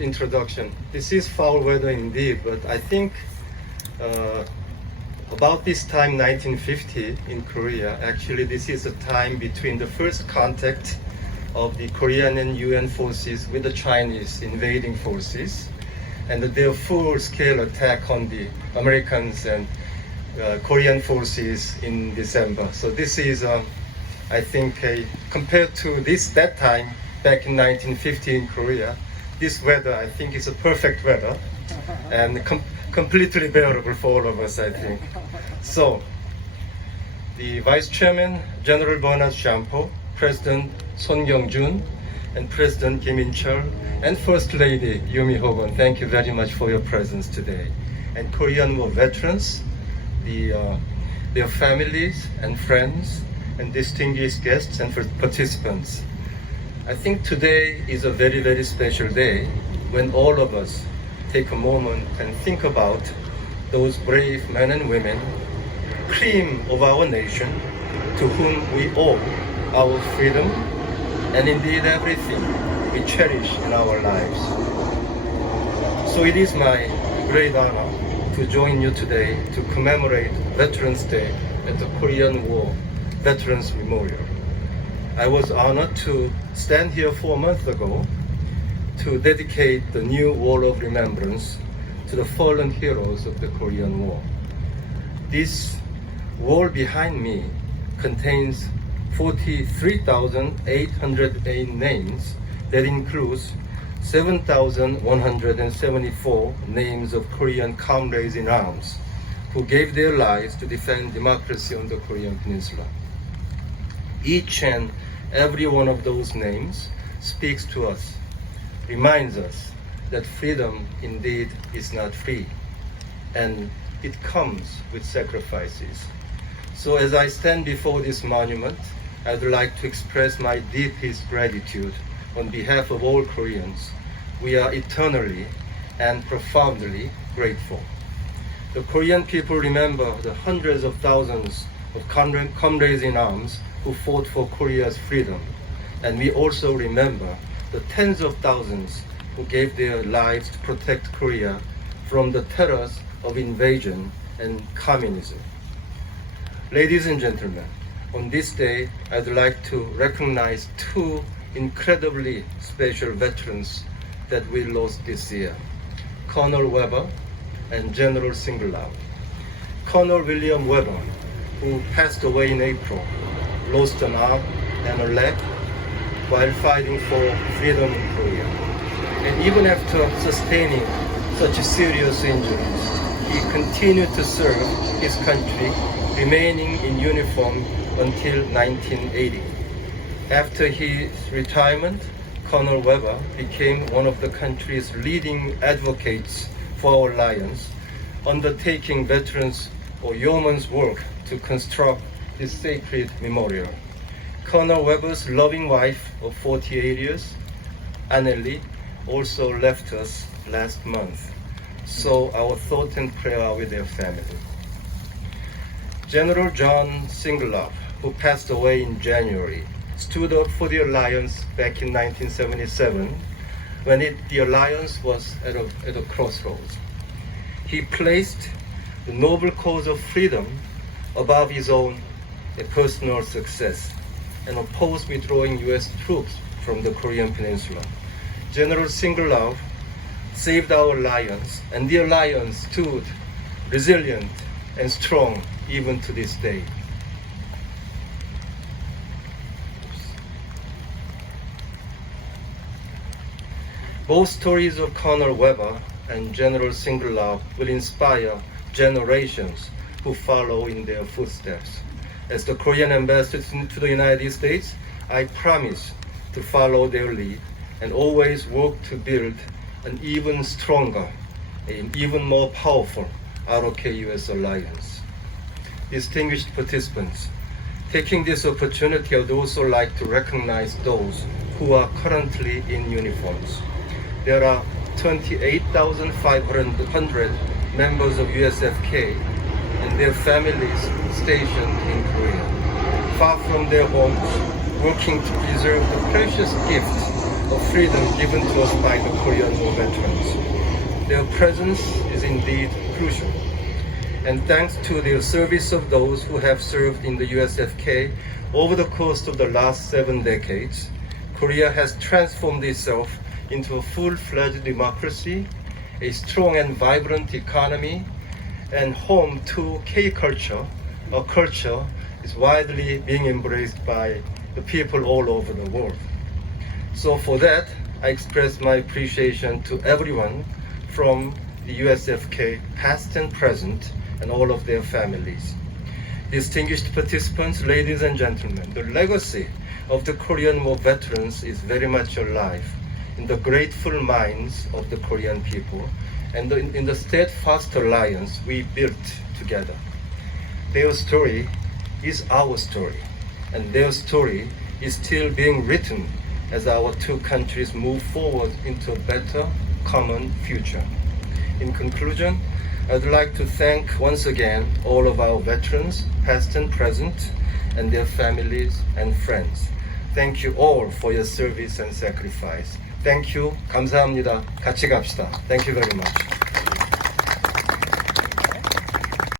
Introduction. This is foul weather indeed, but I think about this time, 1950 in Korea, actually this is a time between the first contact of the Korean and UN forces with the Chinese invading forces and their full-scale attack on the Americans and Korean forces in December. So this is, I think, compared to that time back in 1950 in Korea, this weather, I think, is a perfect weather and completely bearable for all of us, I think. So, the Vice Chairman, General Bernard Champo, President Son Kyung-jun, and President Kim In-chul, and First Lady Yumi Hogon, thank you very much for your presence today. And Korean War veterans, their families and friends, and distinguished guests and participants. I think today is a very, very special day when all of us take a moment and think about those brave men and women, cream of our nation, to whom we owe our freedom and indeed everything we cherish in our lives. So it is my great honor to join you today to commemorate Veterans Day at the Korean War Veterans Memorial. I was honored to stand here 4 months ago to dedicate the new Wall of Remembrance to the fallen heroes of the Korean War. This wall behind me contains 43,808 names that includes 7,174 names of Korean comrades in arms who gave their lives to defend democracy on the Korean Peninsula. Each and every one of those names speaks to us, reminds us that freedom indeed is not free, and it comes with sacrifices. So as I stand before this monument, I would like to express my deepest gratitude on behalf of all Koreans. We are eternally and profoundly grateful. The Korean people remember the hundreds of thousands of comrades in arms who fought for Korea's freedom. And we also remember the tens of thousands who gave their lives to protect Korea from the terrors of invasion and communism. Ladies and gentlemen, on this day, I'd like to recognize two incredibly special veterans that we lost this year, Colonel Weber and General Singlov. Colonel William Weber, who passed away in April, lost an arm and a leg while fighting for freedom in Korea. And even after sustaining such serious injuries, he continued to serve his country, remaining in uniform until 1980. After his retirement, Colonel Weber became one of the country's leading advocates for our alliance, undertaking veterans or yeoman's work to construct this sacred memorial. Colonel Weber's loving wife of 48 years, Anneli, also left us last month. So our thought and prayer are with their family. General John Singlov, who passed away in January, stood up for the alliance back in 1977 when the alliance was at a crossroads. He placed the noble cause of freedom above his own personal success and opposed withdrawing US troops from the Korean Peninsula. General Singlov saved our alliance, and the alliance stood resilient and strong even to this day. Both stories of Colonel Weber and General Singlov will inspire generations who follow in their footsteps. As the Korean ambassador to the United States, I promise to follow their lead and always work to build an even stronger and even more powerful ROK-US alliance. Distinguished participants, taking this opportunity, I would also like to recognize those who are currently in uniforms. There are 28,500 members of USFK and their families stationed in Korea, far from their homes, working to preserve the precious gifts of freedom given to us by the Korean War veterans. Their presence is indeed crucial. And thanks to the service of those who have served in the USFK over the course of the last 7 decades, Korea has transformed itself into a full-fledged democracy, a strong and vibrant economy, and home to K-culture, a culture is widely being embraced by the people all over the world. So for that, I express my appreciation to everyone from the USFK, past and present, and all of their families. Distinguished participants, ladies and gentlemen, the legacy of the Korean War veterans is very much alive in the grateful minds of the Korean people and in the steadfast alliance we built together. Their story is our story, and their story is still being written as our two countries move forward into a better common future. In conclusion, I'd like to thank once again all of our veterans, past and present, and their families and friends. Thank you all for your service and sacrifice. Thank you. 감사합니다. 같이 갑시다. Thank you very much.